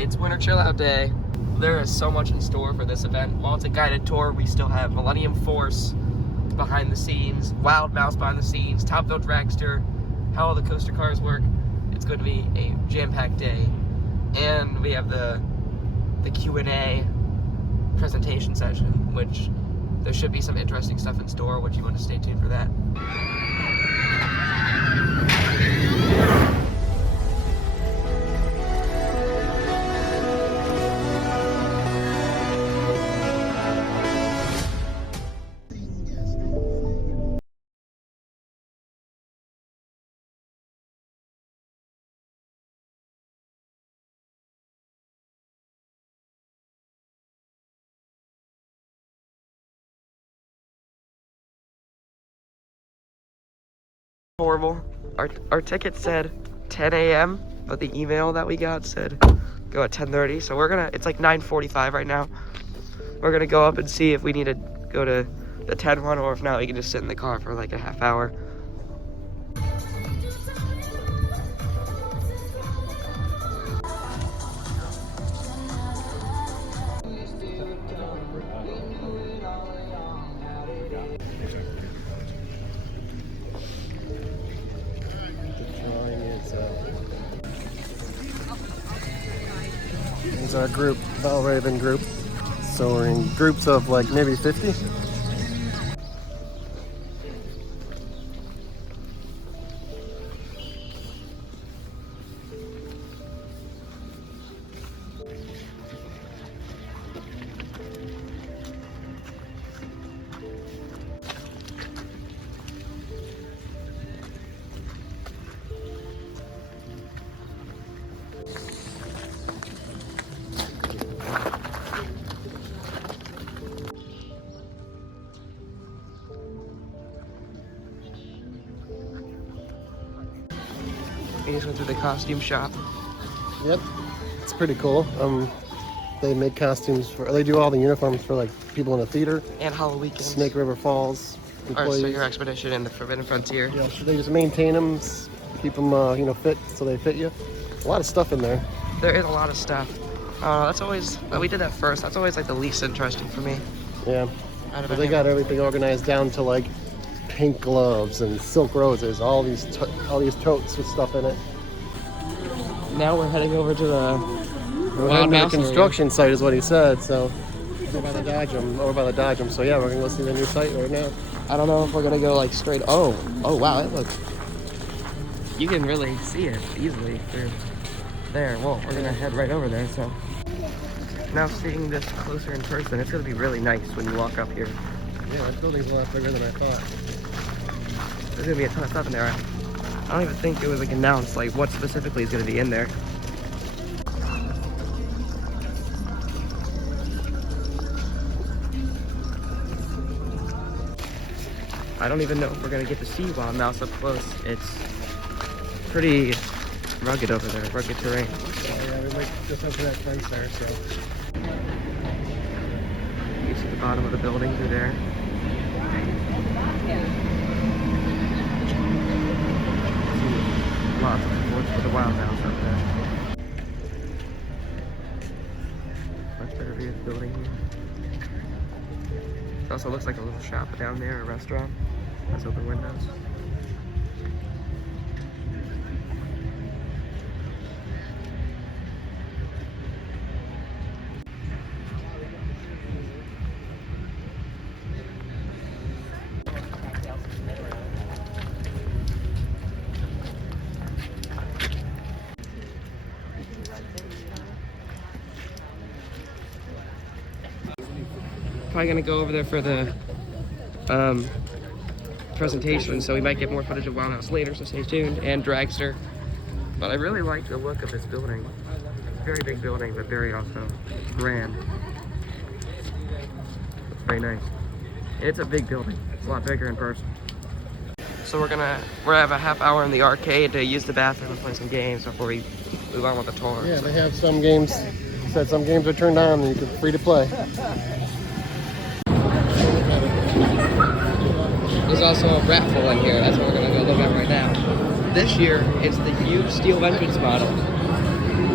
It's Winter Chill Out Day. There is so much in store for this event. While it's a guided tour, we still have Millennium Force behind the scenes, Wild Mouse behind the scenes, Top Build Dragster, how all the coaster cars work. It's going to be a jam-packed day. And we have the Q&A presentation session, which there should be some interesting stuff in store, which you want to stay tuned for that. Horrible. Our ticket said 10 a.m., but the email that we got said go at 10:30. So it's like 9:45 right now. We're gonna go up and see if we need to go to the 10 one, or if not, we can just sit in the car for like a half hour. It's our group, Valraven group. So we're in groups of like maybe 50. We just went through the costume shop. Yep, it's pretty cool. They make costumes they do all the uniforms for like people in the theater. And Halloween. Snake River Falls employees. So your expedition in the Forbidden Frontier. Yeah, so they just maintain them, keep them, fit so they fit you. A lot of stuff in there. There is a lot of stuff. That's always, we did that first. That's always like the least interesting for me. Yeah, but they got everything organized down to like pink gloves and silk roses, all these totes with stuff in it. Now we're heading over to the Wild Mouse construction site is what he said, so over by the Dodgem. So yeah, we're gonna go see the new site right now. I don't know if we're gonna go like straight. Oh wow, it looks, you can really see it easily through there. Well, we're gonna head right over there. So now seeing this closer in person, it's gonna be really nice when you walk up here. Yeah, this building's a lot bigger than I thought. There's gonna be a ton of stuff in there. I don't even think it was like announced like what specifically is gonna be in there. I don't even know if we're gonna get to see Wild Mouse up close. It's pretty rugged over there, rugged terrain. Yeah, we might just up to that fence there, so. You see the bottom of the building through there. Lots of reports for the Wild Mouse up there. Much better view of the building here. It also looks like a little shop down there, a restaurant. Has open windows. Probably gonna go over there for the presentation, so we might get more footage of Wild Mouse later, so stay tuned, and Dragster. But I really like the look of this building. Very big building, but very also grand. It's very nice. It's a big building. It's a lot bigger in person. So we're gonna have a half hour in the arcade to use the bathroom and play some games before we move on with the tour. Yeah, they have some games. Said some games are turned on and you're free to play. There's also a raffle in here. That's what we're gonna go look at right now. This year, it's the used steel entrance model.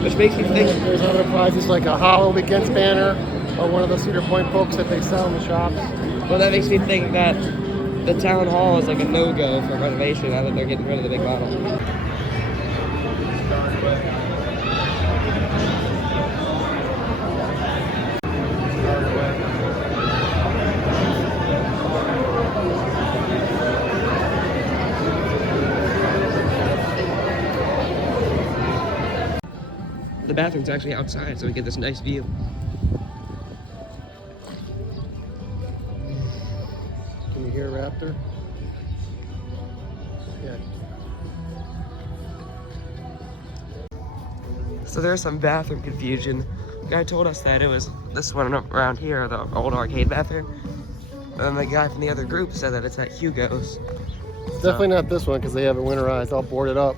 Which makes me think there's other prizes like a Hollow Weekends banner or one of the Cedar Point pokes that they sell in the shops. Well, that makes me think that the town hall is like a no-go for renovation now that they're getting rid of the big model. The bathroom's actually outside, so we get this nice view. Can you hear a raptor? Yeah. So there's some bathroom confusion. The guy told us that it was this one around here, the old arcade bathroom. And the guy from the other group said that it's at Hugo's. Definitely not this one because they have it winterized, all boarded up.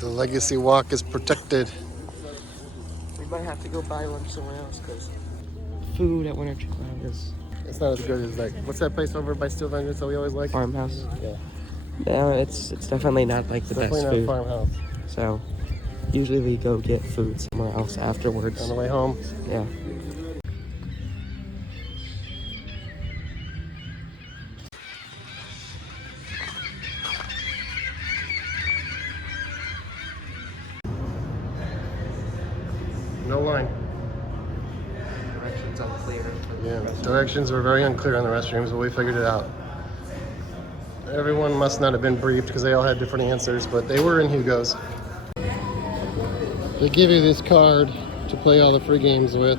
The Legacy Walk is protected. We might have to go buy lunch somewhere else because food at Wintertown is It's not as good as like, what's that place over by Steel Vengeance that we always like? Farmhouse. Yeah. No, it's definitely not like the Definitely best not food. Farmhouse. So usually we go get food somewhere else afterwards. On the way home. Yeah. No line. Directions unclear. Yeah, directions were very unclear on the restrooms, but we figured it out. Everyone must not have been briefed because they all had different answers, but they were in Hugo's. They give you this card to play all the free games with.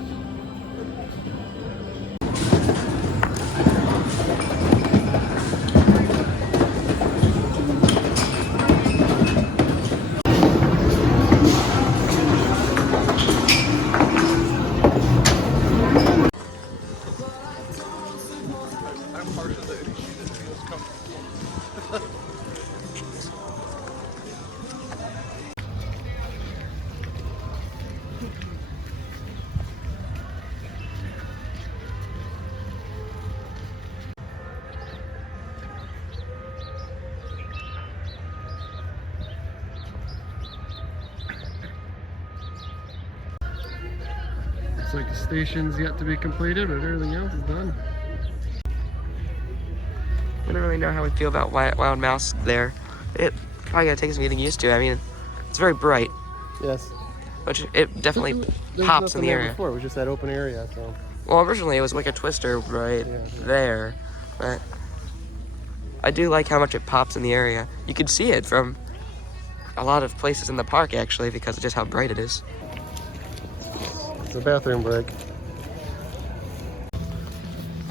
Looks like the station's yet to be completed, but everything else is done. I don't really know how we feel about Wild Mouse there. It probably gonna take some getting used to. I mean, it's very bright, Yes. which it definitely There's pops in nothing the there area. before. It was just that open area, so. Well, originally it was like a twister right Yeah. there, but I do like how much it pops in the area. You can see it from a lot of places in the park actually because of just how bright it is. It's a bathroom break.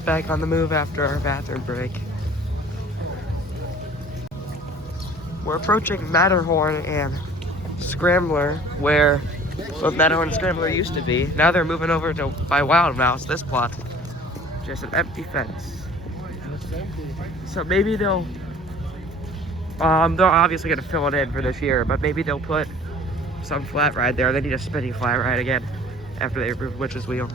Back on the move after our bathroom break. We're approaching Matterhorn and Scrambler, where both Matterhorn and Scrambler used to be. Now they're moving over to by Wild Mouse, this plot. Just an empty fence. So maybe they're obviously gonna fill it in for this year, but maybe they'll put some flat ride there. They need a spinning flat ride again after they remove Witch's Wheel.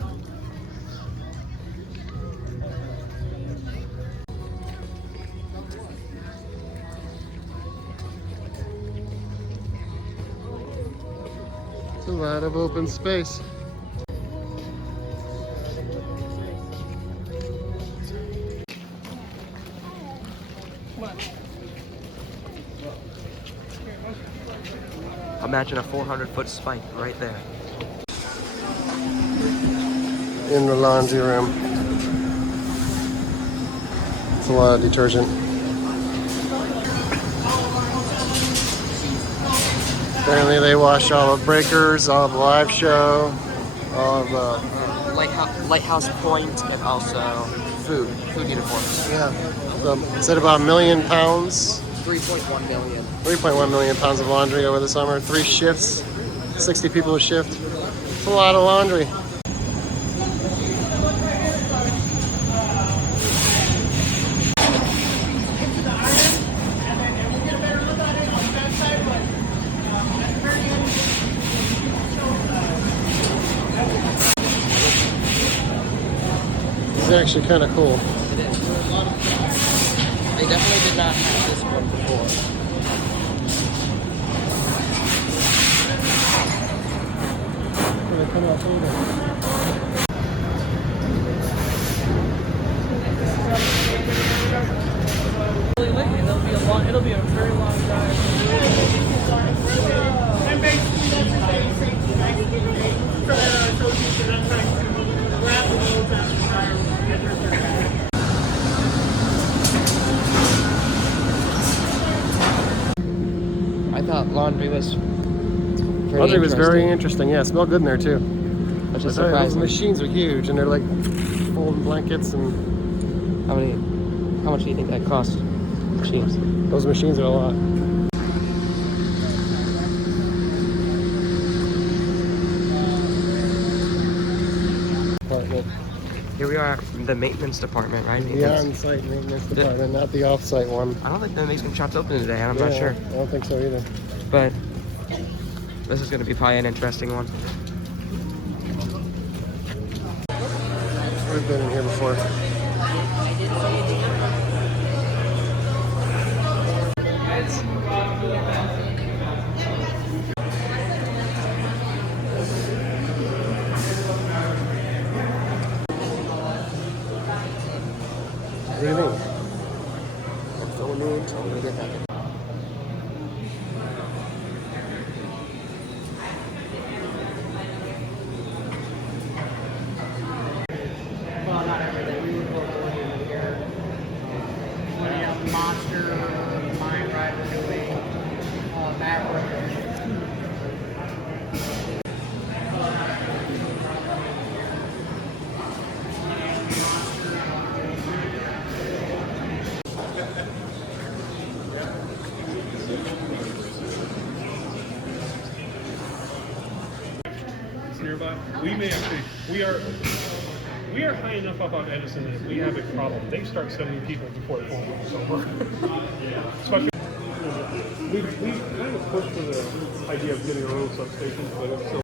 It's a lot of open space. Imagine a 400-foot spike right there. In the laundry room. It's a lot of detergent. Apparently they wash all the breakers, all of the live show, all of the... Lighthouse Point and also food uniforms. Yeah. So, said about 1 million pounds. 3.1 million. 3.1 million pounds of laundry over the summer. 3 shifts. 60 people a shift. It's a lot of laundry. It's actually kind of cool. It is. They definitely did not have this one before. I thought laundry was Laundry was very interesting. Yeah, it smelled good in there too. Which is Those surprising. machines are huge, and they're like folding blankets and. How much do you think that cost? Machines. Those machines are a lot. Department. Here we are at the maintenance department, right? The on-site maintenance department, not the off-site one. I don't think the maintenance shop's open today. I'm not sure. I don't think so either. But this is going to be probably an interesting one. We've been in here before. What do you mean? Well, not everything. We would work with him here. We have Monster, Mine Rider doing, Maverick. Nearby, we may actually, we are high enough up on Edison that if we have a problem, they start sending people before the phone is over. Especially, we kind of pushed for the idea of getting our own substation, but it's still.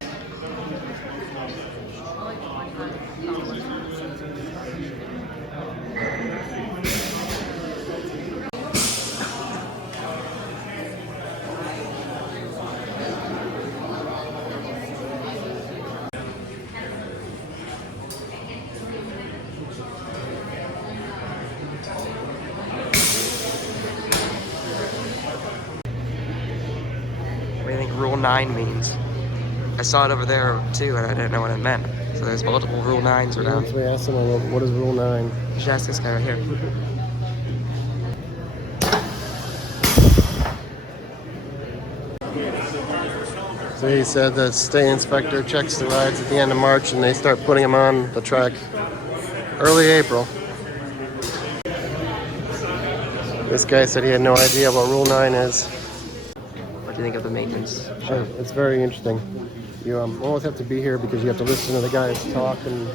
What do you think Rule 9 means? I saw it over there too, and I didn't know what it meant. So there's multiple Rule 9s around. Once we asked them, what is Rule 9? You should ask this guy right here. So he said the state inspector checks the rides at the end of March, and they start putting them on the track early April. This guy said he had no idea what Rule 9 is. What do you think of the maintenance? Sure, it's very interesting. You always have to be here because you have to listen to the guys talk and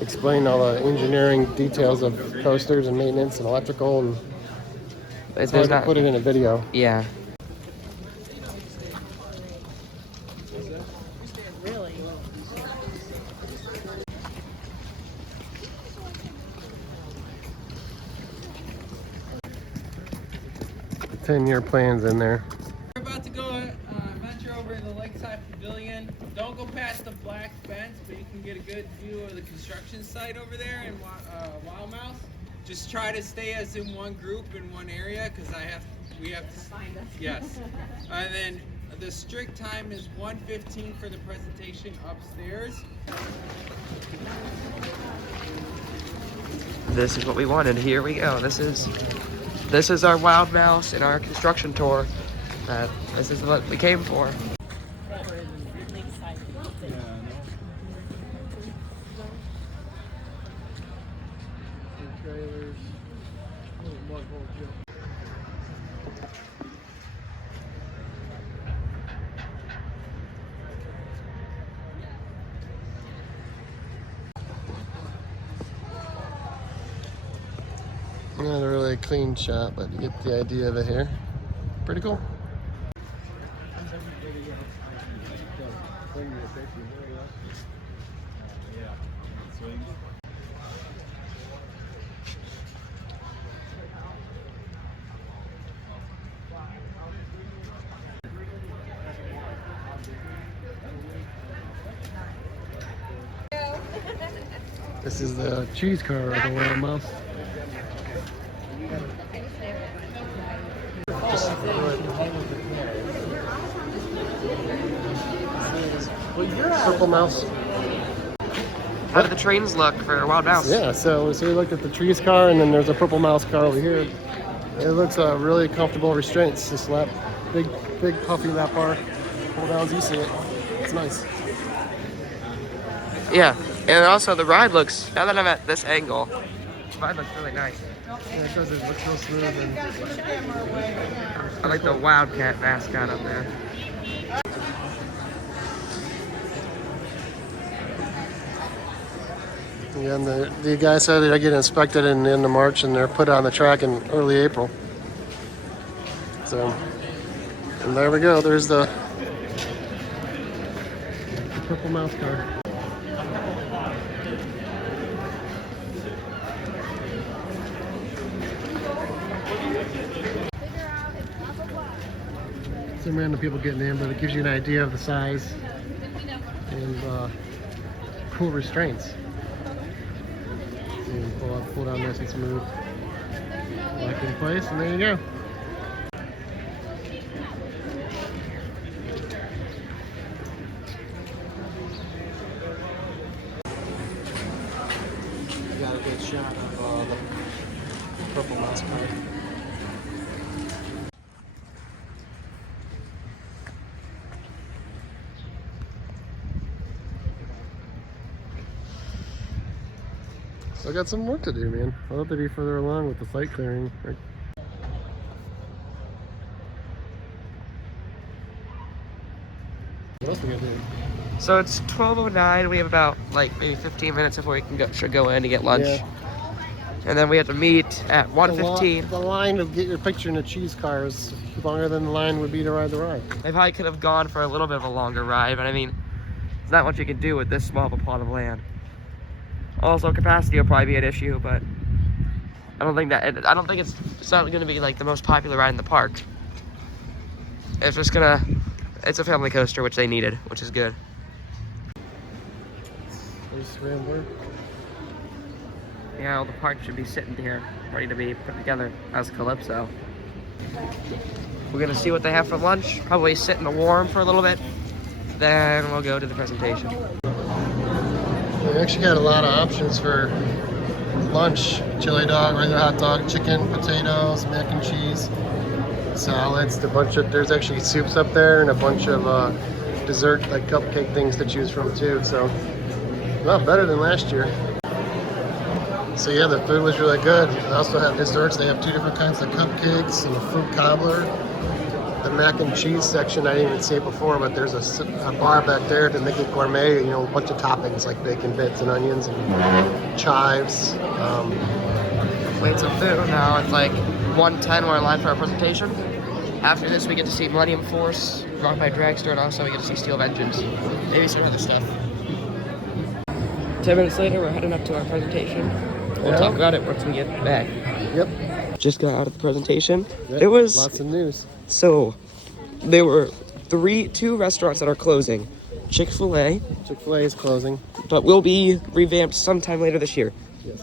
explain all the engineering details of coasters and maintenance and electrical, and it's hard to put it in a video. Yeah. The 10-year plan's in there. We're about to go venture over in the Lakeside Pavilion. Don't go past the black fence, but you can get a good view of the construction site over there in Wild Mouse. Just try to stay as in one group in one area, because we have to find us. Yes. And then the strict time is 1:15 for the presentation upstairs. This is what we wanted. Here we go. This is our Wild Mouse and our construction tour. This is what we came for. Not a really clean shot, but you get the idea of it here. Pretty cool. This is the cheese car of the Wild Mouse. Purple mouse. How do the trains look for a Wild Mouse? Yeah, so we looked at the trees car, and then there's a purple mouse car over here. It looks really comfortable restraints. Just lap big puffy lap bar. Pull downs, you see it. It's nice. Yeah, and also the ride looks, now that I'm at this angle, the ride looks really nice. Yeah, it does. It looks real smooth. And I like the Wildcat mascot up there. yeah, and the guys said they get inspected in the end of March, and they're put on the track in early April. So, and there we go. There's the purple mouse car. Some random people getting in, but it gives you an idea of the size and cool restraints. So you can pull down nice and smooth, lock in place, and there you go. Got a good shot of the purple mouse car. So I got some work to do, man. I'll have to be further along with the site clearing. What else we gotta do? So it's 12:09. We have about like maybe 15 minutes before we can should go in to get lunch. Yeah. And then we have to meet at 1:15. The line to get your picture in a cheese car is longer than the line would be to ride the ride. I probably could have gone for a little bit of a longer ride, but I mean, there's not much you can do with this small of a plot of land. Also, capacity will probably be an issue, but I don't think it's not going to be like the most popular ride in the park. It's just it's a family coaster, which they needed, which is good. There's Rambler. Yeah, well, the park should be sitting here, ready to be put together as Calypso. We're gonna see what they have for lunch, probably sit in the warm for a little bit, then we'll go to the presentation. We actually got a lot of options for lunch. Chili dog, regular hot dog, chicken, potatoes, mac and cheese, salads, there's actually soups up there and a bunch of dessert, like cupcake things to choose from too. So, well, better than last year. So yeah, the food was really good. They also have desserts. They have 2 different kinds of cupcakes and a fruit cobbler. The mac and cheese section, I didn't even see it before, but there's a bar back there to make it gourmet, you know, a bunch of toppings like bacon bits and onions and chives. Plates of food. Now it's like 1:10, we're in line for our presentation. After this, we get to see Millennium Force, brought by Dragster, and also we get to see Steel Vengeance. Maybe some other stuff. 10 minutes later, we're heading up to our presentation. We'll talk about it once we get back. Yep. Just got out of the presentation. Yep. It was Lots of news. So there were 2 restaurants that are closing. Chick-fil-A, Chick-fil-A is closing. but will be revamped sometime later this year. Yes.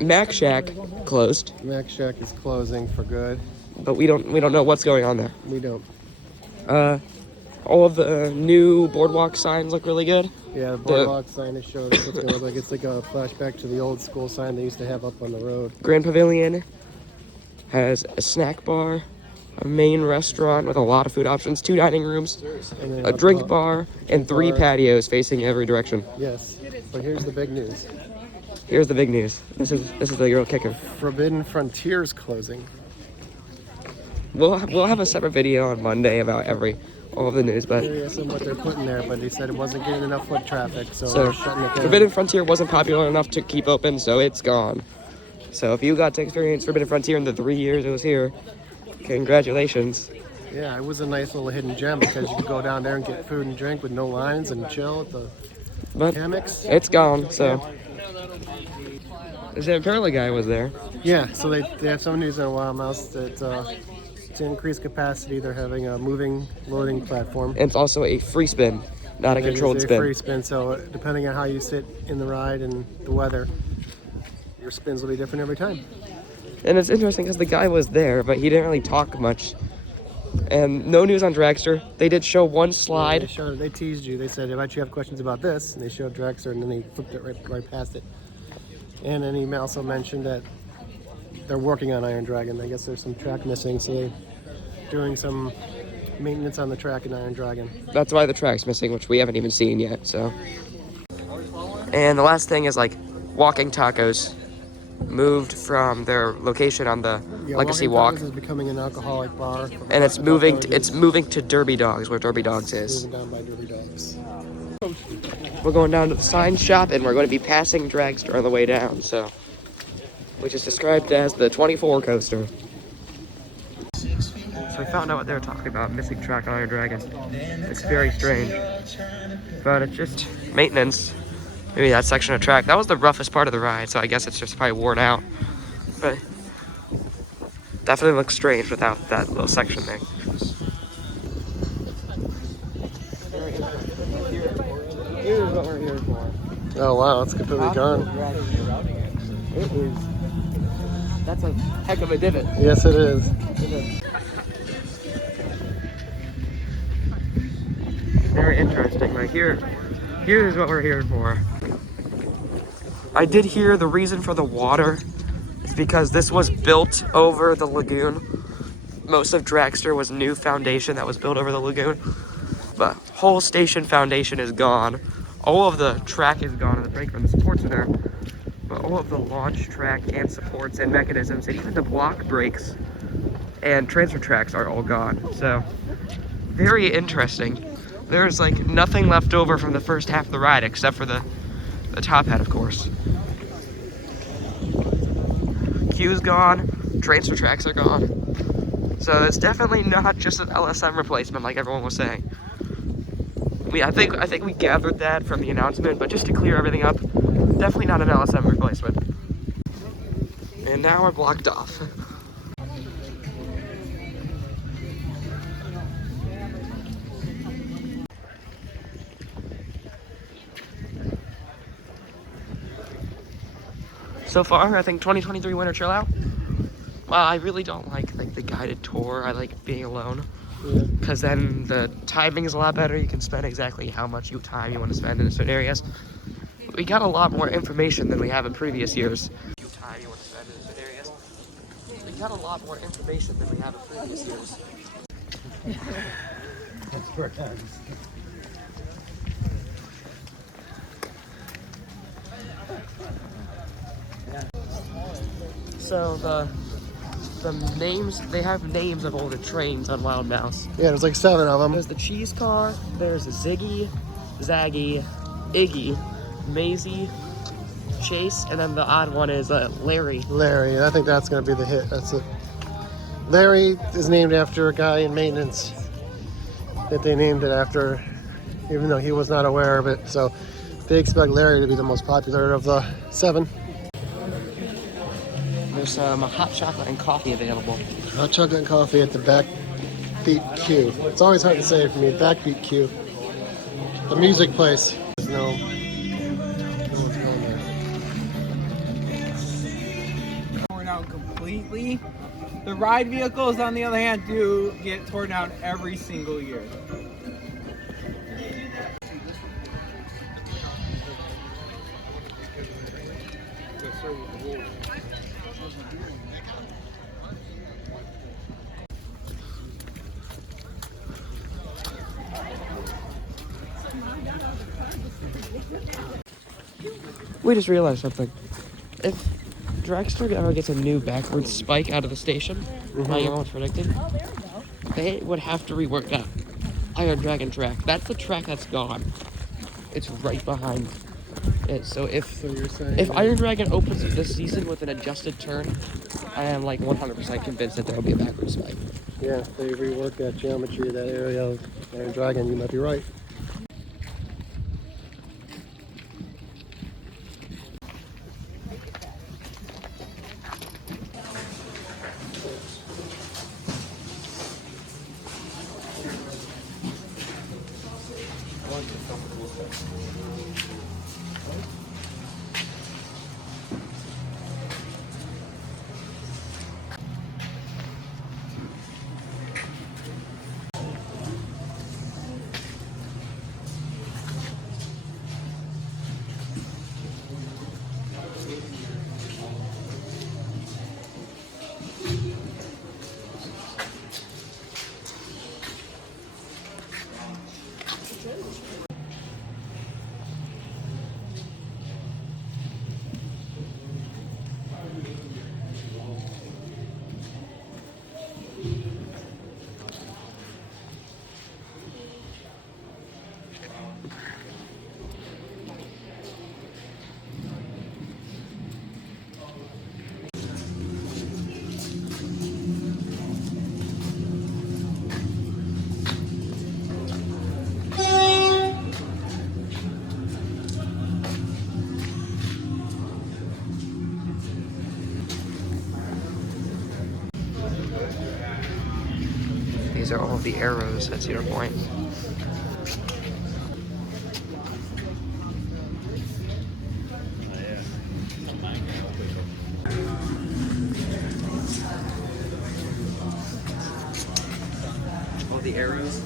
Mac Shack closed, Mac Shack is closing for good. but we don't know what's going on there. We don't. All of the new Boardwalk signs look really good. Yeah, the Boardwalk sign is showing us what's going to look like. It's like a flashback to the old school sign they used to have up on the road. Grand Pavilion has a snack bar, a main restaurant with a lot of food options, 2 dining rooms, And then a drink bar, and 3 patios facing every direction. Yes, but here's the big news. Here's the big news. This is the real kicker. Forbidden Frontier's closing. We'll have a separate video on Monday about all of the news, but Curious on what they're putting there, but they said it wasn't getting enough foot traffic, so so they're shutting it down. Forbidden Frontier wasn't popular enough to keep open, so it's gone. So if you got to experience Forbidden Frontier in the 3 years it was here, congratulations. Yeah, it was a nice little hidden gem because you could go down there and get food and drink with no lines and chill at the But hammocks. it's gone, so. The Imperial guy was there. Yeah, so they have some news on Wild Mouse that to increase capacity, they're having a moving loading platform. And it's also a free spin, not a controlled It's a spin. free spin, so depending on how you sit in the ride and the weather, your spins will be different every time. And it's interesting because the guy was there, but he didn't really talk much. And no news on Dragster. They did show one slide. They teased you. They said, I bet you have questions about this. And they showed Dragster, and then they flipped it right past it. And then he also mentioned that they're working on Iron Dragon. I guess there's some track missing, so they're doing some maintenance on the track in Iron Dragon. That's why the track's missing, which we haven't even seen yet, so. And the last thing is like walking tacos moved from their location on the Yeah, Legacy Walking Walk. Tacos is becoming an alcoholic bar. And it's moving to Derby Dogs, where Derby Dogs is. Moving down by Derby Dogs. We're going down to the sign shop, and we're going to be passing Dragster on the way down, so. Which is described as the 24 coaster. So we found out what they were talking about, missing track on Iron Dragon. It's very strange. But it's just maintenance. Maybe that section of track. That was the roughest part of the ride, so I guess it's just probably worn out. But definitely looks strange without that little section there. Here's what we're here for. Oh wow, it's completely gone. It is. That's a heck of a divot. Yes, it is. Very interesting. Like here's what we're here for. I did hear the reason for the water is because this was built over the lagoon. Most of Dragster was new foundation that was built over the lagoon. But whole station foundation is gone. All of the track is gone, and the brake and the supports are there. But all of the launch track and supports and mechanisms, and even the block brakes and transfer tracks are all gone. So, very interesting. There's like nothing left over from the first half of the ride except for the top hat, of course. Queue's gone, transfer tracks are gone. So it's definitely not just an LSM replacement like everyone was saying. I think we gathered that from the announcement, but just to clear everything up, definitely not an LSM replacement. And now we're blocked off. So far, I think 2023 Winter Chill Out. I really don't like the guided tour. I like being alone. Because then the timing is a lot better. You can spend exactly how much time you want to spend in certain areas. We got a lot more information than we have in previous years. We got a lot more information than we have in previous years. So the names, they have names of all the trains on Wild Mouse. Yeah, there's like 7 of them. There's the cheese car, there's a Ziggy, Zaggy, Iggy, Maisie, Chase, and then the odd one is Larry. Larry, I think that's going to be the hit. That's it. Larry is named after a guy in maintenance that they named it after, even though he was not aware of it. So they expect Larry to be the most popular of the 7. There's some hot chocolate and coffee available. Hot chocolate and coffee at the Backbeat Q. It's always hard to say for me, Backbeat Q. The music place. No one's going there. Torn out completely. The ride vehicles, on the other hand, do get torn out every single year. We just realized something. If Dragster ever gets a new backwards spike out of the station, like everyone's predicting, they would have to rework that Iron Dragon track. That's the track that's gone. It's right behind it. So if Iron Dragon opens this season with an adjusted turn, I am like 100% convinced that there will be a backwards spike. Yeah, if they rework that geometry, that area of Iron Dragon, you might be right. the arrows at Cedar Point. All the arrows.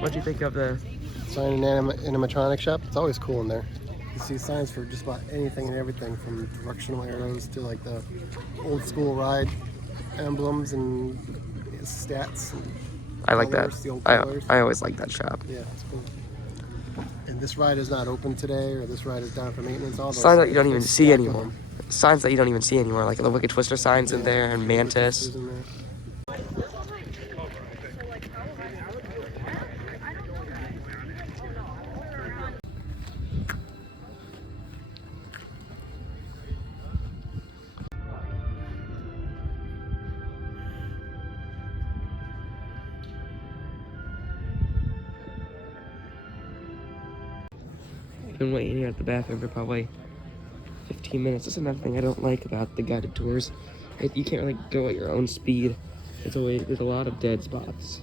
What'd you think of the Sign and animatronic shop? It's always cool in there. You see signs for just about anything and everything, from directional arrows to like the old school ride emblems and stats. And I like that. colors, the old I colors. always like that shop. Yeah, it's cool. And this ride is not open today, or this ride is down for maintenance. All those Signs that you don't signs, even there's see stack of anymore. them. Signs that you don't even see anymore, like the Wicked Twister signs in there and Mantis. Is in there. Been waiting here at the bathroom for probably 15 minutes. That's another thing I don't like about the guided tours. You can't really go at your own speed. There's a lot of dead spots.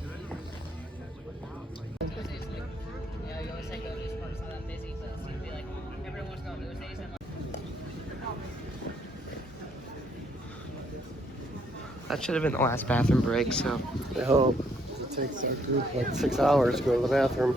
That should have been the last bathroom break, so. I hope. It takes our group like 6 hours to go to the bathroom.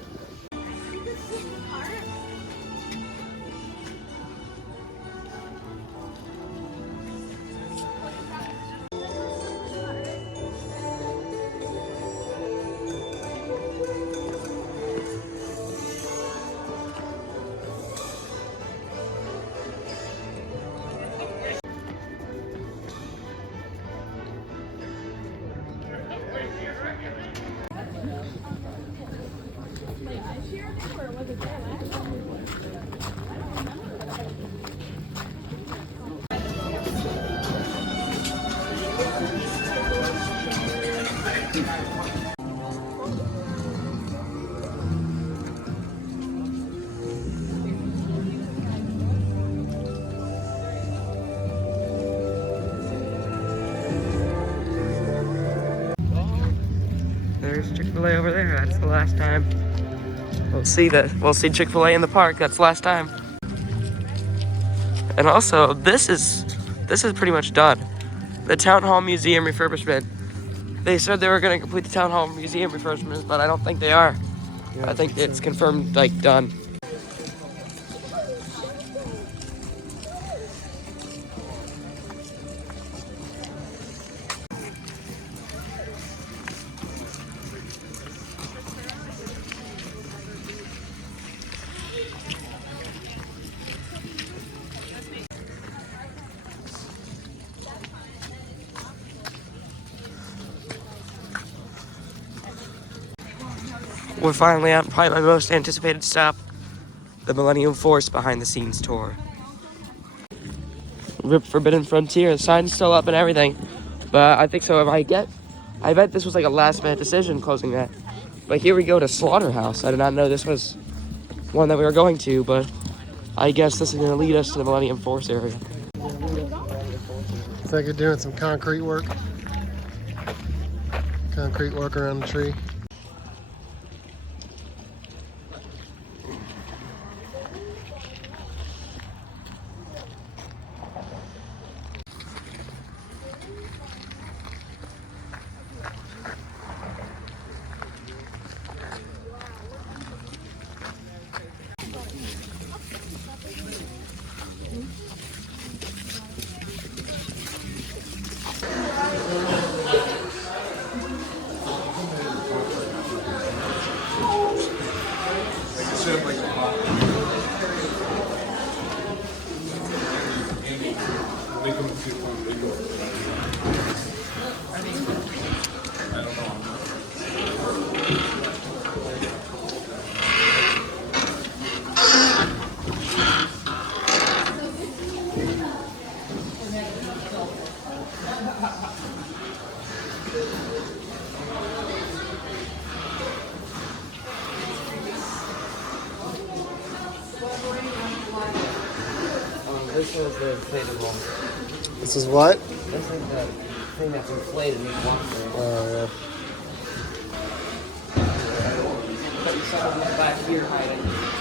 There's Chick-fil-A over there. That's the last time. We'll see Chick-fil-A in the park. That's the last time. And also, this is pretty much done. The Town Hall Museum refurbishment. They said they were going to complete the Town Hall Museum refurbishment, but I don't think they are. Yeah, I think it's confirmed, like, done. We're finally at probably my most anticipated stop, the Millennium Force behind the scenes tour. Rip Forbidden Frontier, the sign's still up and everything. But I think so I bet this was like a last minute decision closing that. But here we go to Slaughterhouse. I did not know this was one that we were going to, but I guess this is gonna lead us to the Millennium Force area. It's like you're doing some concrete work. Concrete work around the tree. This is the inflated wall. This is what? This is the thing that's inflated in the water. Oh, But you saw this back here hiding.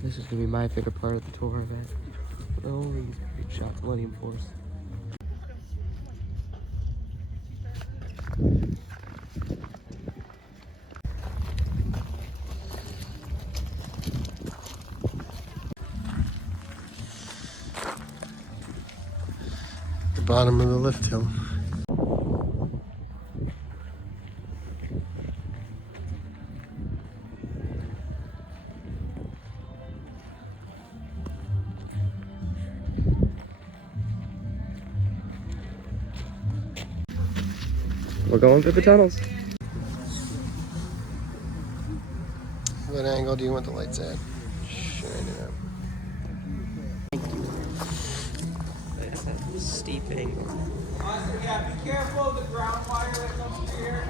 This is gonna be my favorite part of the tour of it. Oh, these great shots, Millennium Force. the bottom of the lift hill. We're going through the tunnels. What angle do you want the lights at? Shine it up. It's a steep angle. Yeah, be careful of the ground wire that comes through here.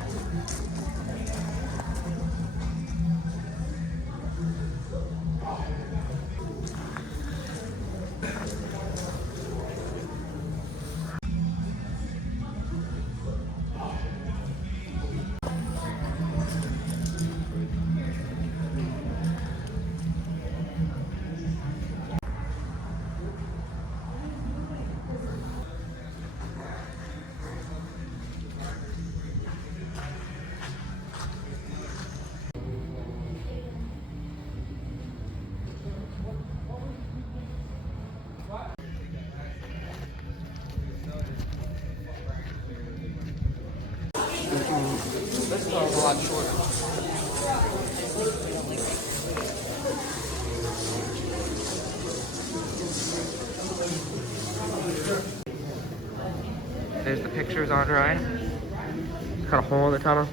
lot shorter. There's the pictures on right. Cut a hole in the tunnel.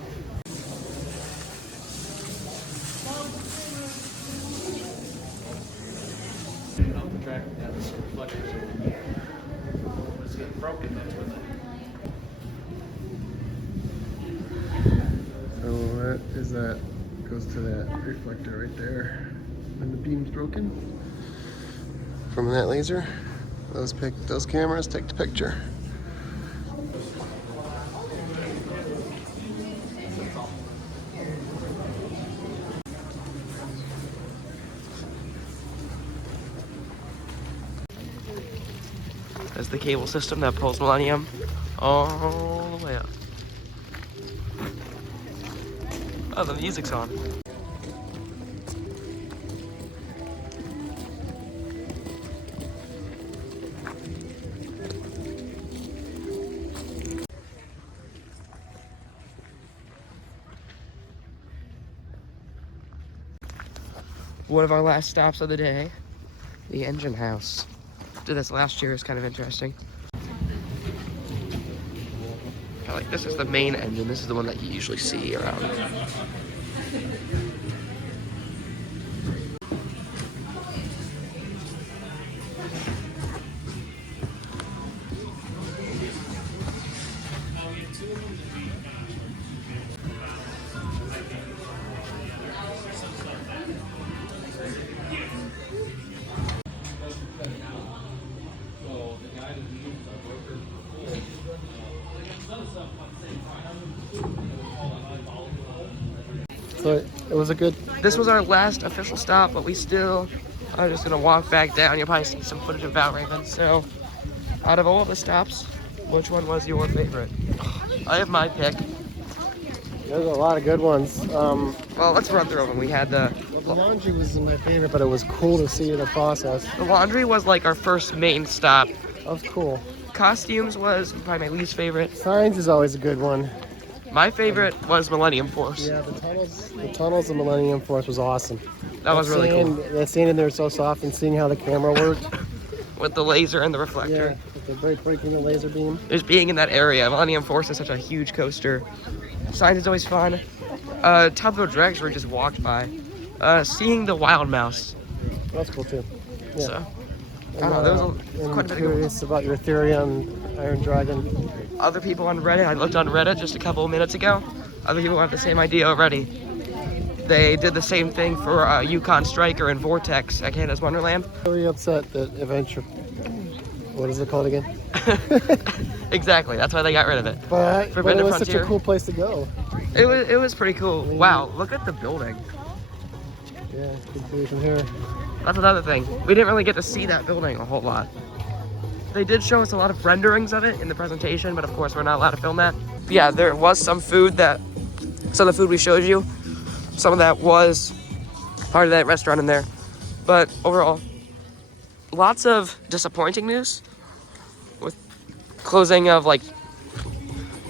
So that is that goes to that reflector right there. When the beam's broken from that laser, those cameras take the picture. There's the cable system that pulls Millennium all the way up. Oh, the music's on. One of our last stops of the day, the engine house. Did this last year, is kind of interesting. Like, this is the main engine. This is the one that you usually see around. So it was a good. This was our last official stop, but we still are just gonna walk back down. You'll probably see some footage of Val Raven. So, out of all the stops, which one was your favorite? I have my pick. There's a lot of good ones. Well, let's run through them. We had the laundry was my favorite, but it was cool to see the process. The laundry was like our first main stop. That was cool. Costumes was probably my least favorite. Signs is always a good one. My favorite was Millennium Force. Yeah, the tunnels of Millennium Force was awesome. That was really cool. That sand in there was so soft, and seeing how the camera worked. With the laser and the reflector. Yeah, with the breaking the laser beam. Just being in that area. Millennium Force is such a huge coaster. Signs is always fun. Tubboat Dragster we just walked by. Seeing the wild mouse. That's cool too. Yeah. So, I don't know, there was quite a bit curious about your theory on Iron Dragon. Other people on Reddit, I looked on Reddit just a couple of minutes ago. Other people have the same idea already. They did the same thing for Yukon Striker and Vortex at Canada's Wonderland. Really upset that Adventure. What is it called again? Exactly, that's why they got rid of it. But it was Frontier. such a cool place to go. It was pretty cool. Wow, look at the building. Yeah, it's good to see from here. That's another thing. We didn't really get to see that building a whole lot. They did show us a lot of renderings of it in the presentation, but of course we're not allowed to film that. But yeah, there was some of the food we showed you, some of that was part of that restaurant in there. But overall, lots of disappointing news with closing of like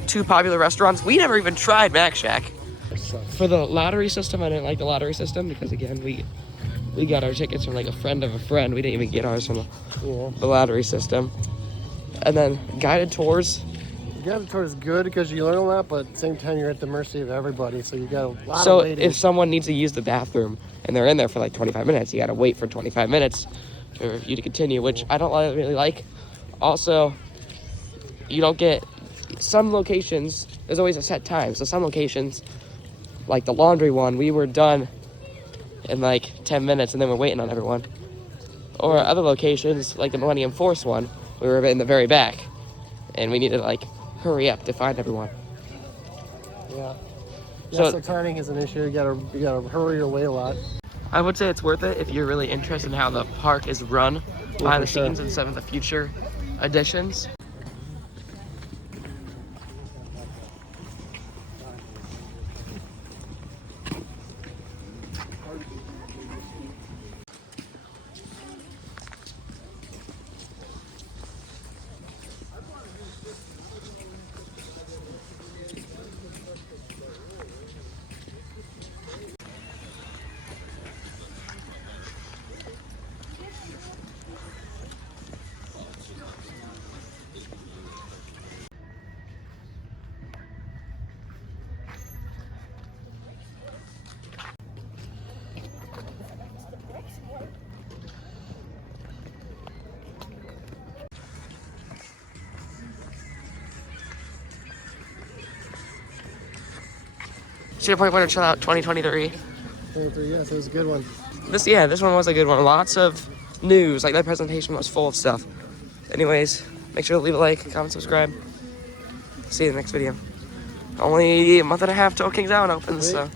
2 popular restaurants. We never even tried Mac Shack. For the lottery system, I didn't like the lottery system because again, we got our tickets from like a friend of a friend. We didn't even get ours from the lottery system. And then guided tours. Guided tour is good because you learn a lot, but at the same time you're at the mercy of everybody, so you got a lot so of waiting. If someone needs to use the bathroom and they're in there for like 25 minutes, you got to wait for 25 minutes for you to continue, which I don't really like. Also, you don't get some locations. There's always a set time, so some locations, like the laundry one, we were done in like 10 minutes and then we're waiting on everyone. Or other locations, like the Millennium Force one, we were in the very back and we needed to like hurry up to find everyone. Yeah. So timing is an issue. You gotta hurry your way a lot. I would say it's worth it if you're really interested in how the park is run behind the scenes in some of the future editions. Cedar Point Winter Chill Out 2023. 23, yes, it was a good one. This one was a good one. Lots of news. Like, that presentation was full of stuff. Anyways, make sure to leave a like, comment, subscribe. See you in the next video. Only a month and a half till Kings Island opens, so.